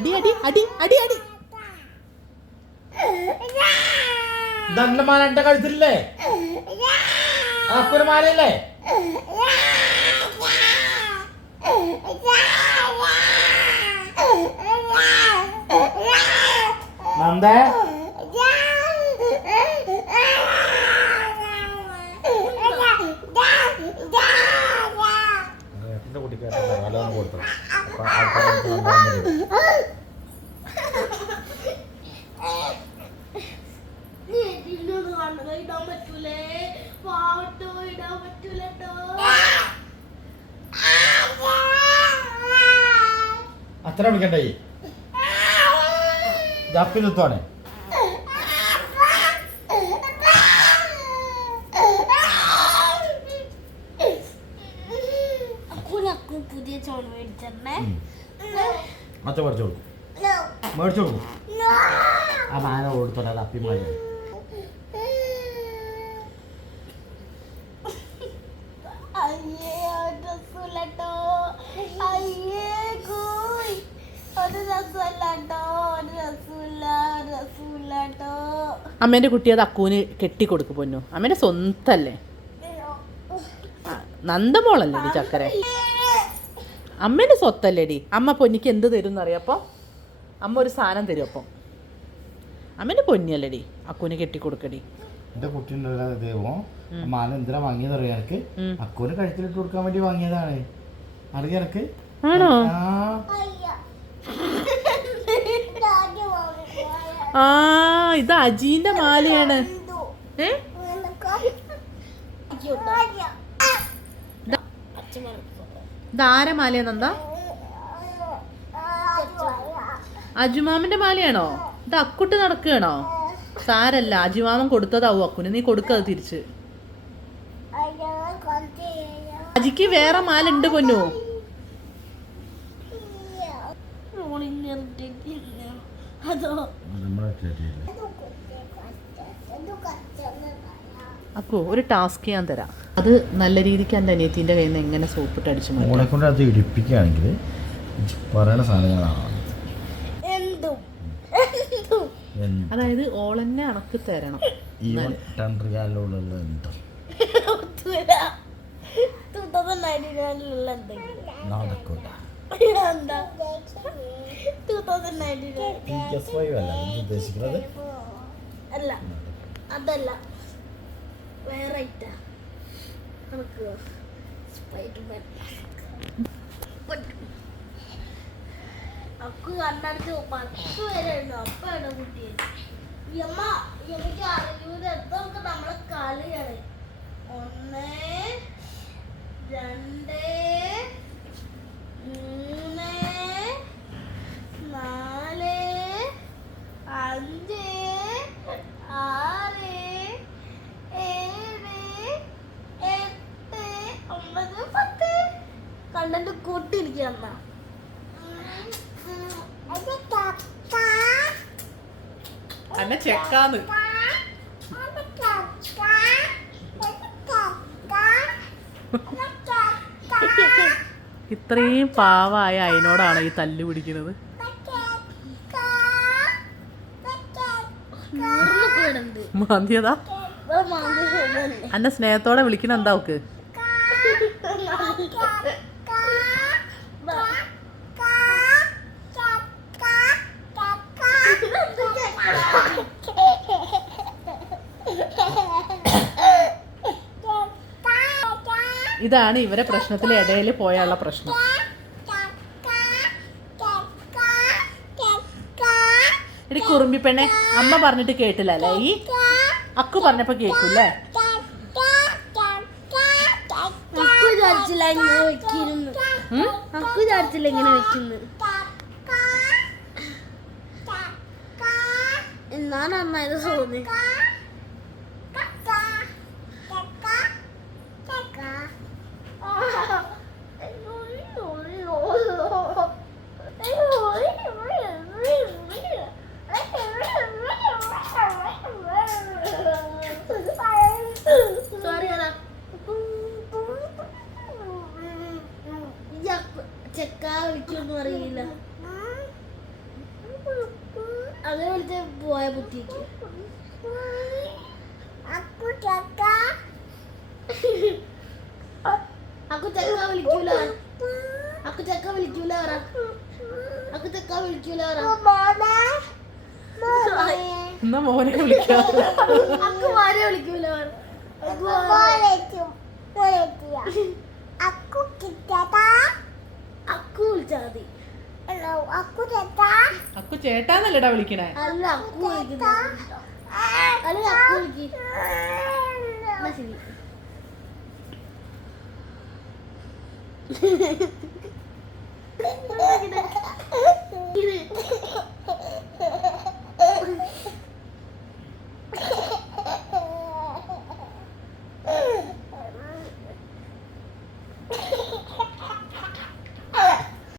അടി അടി അടി അടി അടി. മാല എന്റെ കഴുത്തില്ലേ അക്കൊരു മാലയില്ലേ നന്ദേ എന്റെ കുട്ടിക്ക് കാലം കൊടുത്തു. അപ്പൊ അത്ര വിളിക്കണ്ടേ? ജപ്പി നിർത്തുവാണേ അക്കുനക്കു പുതിയ ചോൺ മേടിച്ചേ അച്ഛ മേടിച്ചു കൊടുക്കും. മേടിച്ചു കൊടുക്കും. ആ മാന കൊടുത്തോളാം അപ്പി അമ്മേന്റെ കുട്ടി അത് അക്കൂന് കെട്ടിക്കൊടുക്കും പൊന്നു. അമ്മേന്റെ സ്വന്തല്ലേ? നന്ദമോളല്ലേടി ചക്കര? സ്വത്തല്ലേ സ്വത്തല്ലേടി? അമ്മ പൊന്നിക്ക് എന്ത് തരും എന്നറിയപ്പോൾ അമ്മ ഒരു സാധനം തരും അപ്പം. അമ്മേന്റെ പൊന്നിയല്ലേടി അക്കൂന് കെട്ടിക്കൊടുക്കടി. എന്റെ കുട്ടിയുടെ ദൈവം. ആ മാല എന്തിനാ വാങ്ങിയത് അറിയാം എനിക്ക്? ഉം. കഴുത്തിലിട്ട് കൊടുക്കാൻ വേണ്ടി വാങ്ങിയതാണ്. അറിയാം എനിക്ക്? ആണോ? ആ ഇത് അജീന്റെ മാലയാണ്. ഏ? ഇതാര നന്ദ? അജുമാമന്റെ മാലയാണോ? ഇത് അക്കുട്ട് നടക്കുകയാണോ? സാരല്ല അജുമാമൻ കൊടുത്തതാവും അക്കുന്. നീ കൊടുക്കത് തിരിച്ച്. അജിക്ക് വേറെ മാല ഉണ്ട് പൊന്നു. അതോ അക്കു ഒരു ടാസ്ക് ഞാൻ തരാം. അത് നല്ല രീതിക്ക് എന്റെ അനിയത്തിന്റെ കയ്യിൽ നിന്ന് എങ്ങനെ സോപ്പിട്ട് അടിച്ചു മാറ്റാം? മോളെ കൊണ്ട് അത് ഇടിപ്പിക്കുകയാണെങ്കിൽ പറയണ സാധനങ്ങളാണ്. എന്തും. എന്തും. അതായത് ഓളന്നെ അണക്ക് തരണം. ഈ എന്തും. നടക്കൂല. പി എസ് ഫൈവ് അല്ല എന്ത് ഉദ്ദേശിക്കുന്നത്? അല്ല അതല്ല. വേറെ നമുക്ക് സ്പൈഡർമാൻ അക്കു കണ്ണടിച്ച് പത്ത് പേരായിരുന്നു അപ്പാണ് കുട്ടിയെ. ഈ അമ്മ എനിക്ക് അറിയൂല എന്തൊക്കെ നമ്മളെ കളിയാണ്. എന്നെ ചെക്കാന്ന് ഇത്രയും പാവായ അതിനോടാണ് ഈ തല്ല് പിടിക്കുന്നത്. മാന്തിയതാ? അന്നെ സ്നേഹത്തോടെ വിളിക്കണ എന്താ അവക്ക് ഇതാണ് ഇവരെ പ്രശ്നത്തിൽ ഇടയിൽ പോയുള്ള പ്രശ്നം. എടി കുറുമ്പി പെണ്ണെ അമ്മ പറഞ്ഞിട്ട് കേട്ടില്ല അല്ലേ? ഈ അക്കു പറഞ്ഞപ്പോ കേക്കൂല്ലേ? അക്കു അമ്മ ഇങ്ങനെ വെക്കുന്നു ഉം? അക്കു വിചാരിച്ചില്ല ഇങ്ങനെ വെക്കുന്നു. എന്നാ നന്നായത് തോന്നി. ചെക്ക വിളിക്കൊന്നും അറിയില്ല അങ്ങനെ വിളിച്ച പോയ ബുദ്ധിക്ക് അക്കു ചക്ക വിളിക്കൂല. അക്കു ചക്ക വിളിക്കൂല പറ. അക്കു ചക്ക വിളിക്കൂല പറ. എന്നാ മോനെ വിളിക്കാം? അക്കു മാരെ വിളിക്കൂല പറ അക്കു അക്കു വിളിച്ചാ മതി. അക്കു ചേട്ടാന്നല്ലടാ വിളിക്കണേ. അല്ല